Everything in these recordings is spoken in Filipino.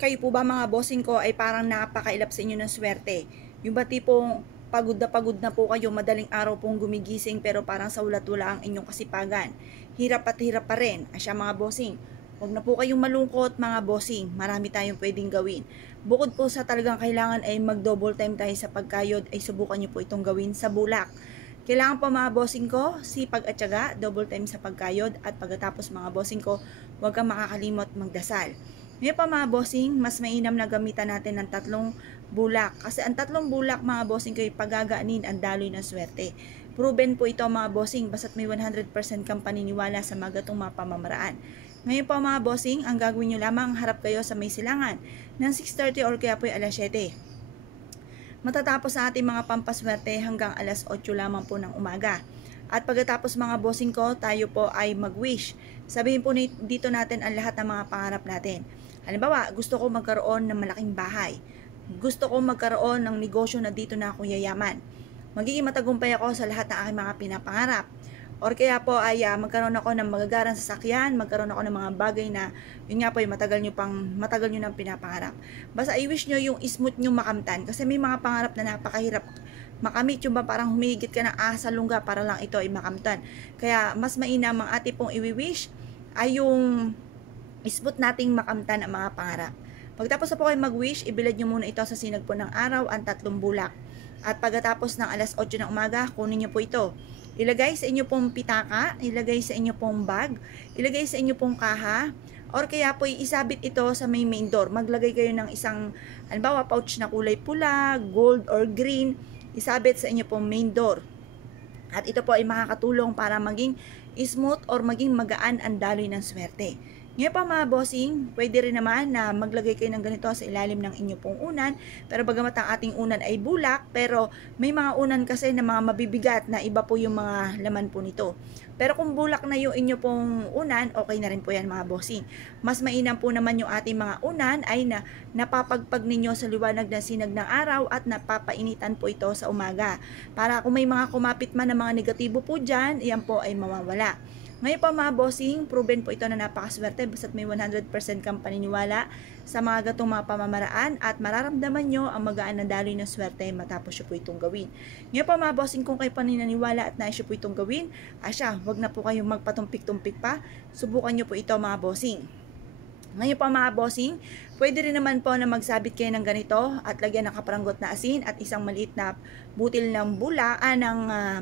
Kayo po ba mga bossing ko ay parang napakailap sa inyo ng swerte? Yung ba tipong pagod na po kayo, madaling araw pong gumigising pero parang sa ulat-wala ang inyong kasipagan. Hirap at hirap pa rin. Asya mga bossing, huwag na po kayong malungkot mga bossing. Marami tayong pwedeng gawin. Bukod po sa talagang kailangan ay mag-double time tayo sa pagkayod, ay subukan nyo po itong gawin sa bulak. Kailangan po mga bossing ko, sipag at syaga, double time sa pagkayod, at pagkatapos mga bossing ko, huwag kang makakalimot magdasal. Ngayon pa mga bossing, mas mainam na gamitan natin ng tatlong bulak. Kasi ang tatlong bulak mga bossing ko ay pagagaanin ang daloy ng swerte. Proven po ito mga bossing, basta't may 100% kang paniniwala sa mga gatong mga pamamaraan. Ngayon pa mga bossing, ang gagawin nyo lamang, harap kayo sa may silangan ng 6:30 or kaya po ay alas 7. Matatapos sa ating mga pampaswerte hanggang alas 8 lamang po ng umaga. At pagkatapos mga bossing ko, tayo po ay mag-wish. Sabihin po dito natin ang lahat ng mga pangarap natin. Halimbawa, gusto ko magkaroon ng malaking bahay. Gusto ko magkaroon ng negosyo na dito na ako yayaman. Magiging matagumpay ako sa lahat ng aking mga pinapangarap. Or kaya po ay magkaroon ako ng magagarang sasakyan, magkaroon ako ng mga bagay na yun nga po yung matagal nyo nang pinapangarap. Basta i-wish nyo yung smooth nyo makamtan kasi may mga pangarap na napakahirap makamit, yung ba parang humigit ka ng asa lungga para lang ito ay makamtan. Kaya mas mainam ang ating pong i-wish ay yung smooth nating makamtan ang mga pangarap. Pagtapos na po kayo mag-wish, ibilad nyo muna ito sa sinag po ng araw ang tatlong bulak. At pagkatapos ng alas 8 ng umaga, kunin nyo po ito. Ilagay sa inyo pong pitaka, ilagay sa inyo pong bag, ilagay sa inyo pong kaha, or kaya po isabit ito sa main door. Maglagay kayo ng isang, halimbawa pouch na kulay pula, gold or green, isabit sa inyo pong main door. At ito po ay makakatulong para maging smooth or maging magaan ang daloy ng swerte. Ngayon pa mga bossing, pwede rin naman na maglagay kayo ng ganito sa ilalim ng inyo pong unan. Pero bagamat ang ating unan ay bulak, pero may mga unan kasi na mga mabibigat na iba po yung mga laman po nito. Pero kung bulak na yung inyo pong unan, okay na rin po yan mga bossing. Mas mainam po naman yung ating mga unan ay na napapagpag ninyo sa liwanag ng sinag ng araw at napapainitan po ito sa umaga. Para kung may mga kumapit man na mga negatibo po dyan, yan po ay mawawala. Ngayon pa mga bossing, proven po ito na napakaswerte basta't may 100% kang paniniwala sa mga gatong mga pamamaraan at mararamdaman nyo ang magaan na daloy ng swerte matapos nyo po itong gawin. Ngayon pa mga bossing, kung kayo paninaniwala at nais nyo po itong gawin, wag na po kayong magpatumpik-tumpik pa, subukan nyo po ito mga bossing. Ngayon pa mga bossing, pwede rin naman po na magsabit kayo ng ganito at lagyan ng kaparanggot na asin at isang maliit na butil ng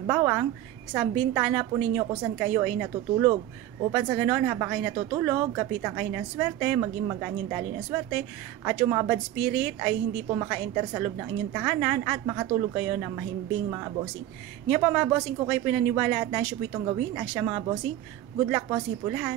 bawang sa bintana po ninyo kung saan kayo ay natutulog. Upang sa ganon, habang kayo natutulog, kapitan kayo ng swerte, maging magaan yung daloy ng swerte, at yung mga bad spirit ay hindi po maka-enter sa loob ng inyong tahanan at makatulog kayo ng mahimbing mga bossing. Ngayon pa mga bossing, kung kayo po naniwala at nais po itong gawin, mga bossing, good luck po sa po lahat.